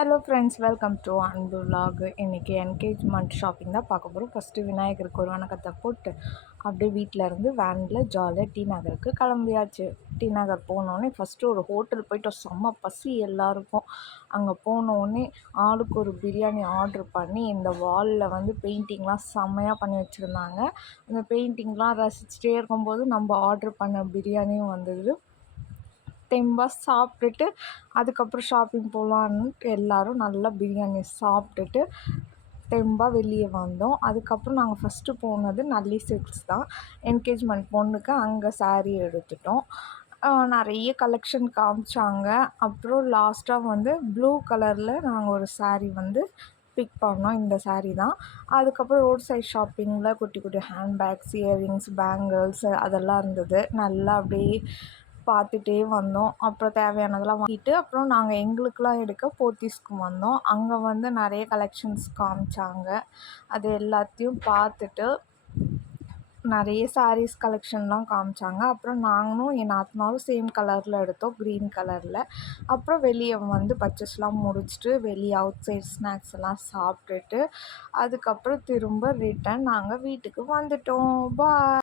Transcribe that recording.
Hello friends, welcome to அன்பு vlog. இன்றைக்கி engagement shopping தான் பார்க்க போகிறோம். ஃபஸ்ட்டு விநாயகருக்கு ஒரு வணக்கத்தை போட்டு அப்படியே வீட்டில் இருந்து வேனில் ஜாலியாக டி நகருக்கு கிளம்பியாச்சு. டி நகர் போனோடனே ஃபஸ்ட்டு ஒரு ஹோட்டல் போய்ட்டு செம்ம பசி எல்லாருக்கும். அங்கே போனோடனே ஆளுக்கு ஒரு பிரியாணி ஆர்டர் பண்ணி இந்த வாலில் வந்து பெயிண்டிங்லாம் செம்மையாக பண்ணி வச்சுருந்தாங்க. அந்த பெயிண்டிங்லாம் ரசிச்சுட்டே இருக்கும்போது நம்ம ஆர்டர் பண்ண பிரியாணியும் வந்தது. தெம்பாக சாப்பிட்டுட்டு அதுக்கப்புறம் ஷாப்பிங் போகலான்ட்டு எல்லோரும் நல்லா பிரியாணி சாப்பிட்டுட்டு தெம்பாக வெளியே வந்தோம். அதுக்கப்புறம் நாங்கள் ஃபஸ்ட்டு போனது நல்லி சில்க்ஸ் தான். என்கேஜ்மெண்ட் பொண்ணுக்கு அங்கே ஸாரீ எடுத்துட்டோம். நிறைய கலெக்ஷன் காமிச்சாங்க. அப்புறம் லாஸ்ட்டாக வந்து ப்ளூ கலரில் நாங்கள் ஒரு ஸாரீ வந்து பிக் பண்ணோம். இந்த ஸாரீ தான். அதுக்கப்புறம் ரோட் சைட் ஷாப்பிங்கில் குட்டி குட்டி ஹேண்ட்பேக்ஸ், இயரிங்ஸ், பேங்கிள்ஸ் அதெல்லாம் இருந்தது. நல்லா அப்படியே பார்த்துட்டே வந்தோம். அப்புறம் தேவையானதெல்லாம் வாங்கிட்டு அப்புறம் நாங்கள் எங்களுக்கெலாம் எடுக்க போத்தீஸ்க்கு வந்தோம். அங்கே வந்து நிறைய கலெக்ஷன்ஸ் காமிச்சாங்க. அது எல்லாத்தையும் பார்த்துட்டு நிறைய சாரீஸ் கலெக்ஷன்லாம் காமிச்சாங்க. அப்புறம் நாங்களும் என் நாத்தனாரும் சேம் கலரில் எடுத்தோம், க்ரீன் கலரில். அப்புறம் வெளியே வந்து பர்ச்சேஸ்லாம் முடிச்சுட்டு வெளியே அவுட் சைட் ஸ்நாக்ஸ் எல்லாம் சாப்பிட்டுட்டு அதுக்கப்புறம் திரும்ப ரிட்டன் நாங்கள் வீட்டுக்கு வந்துட்டோம். பாய்.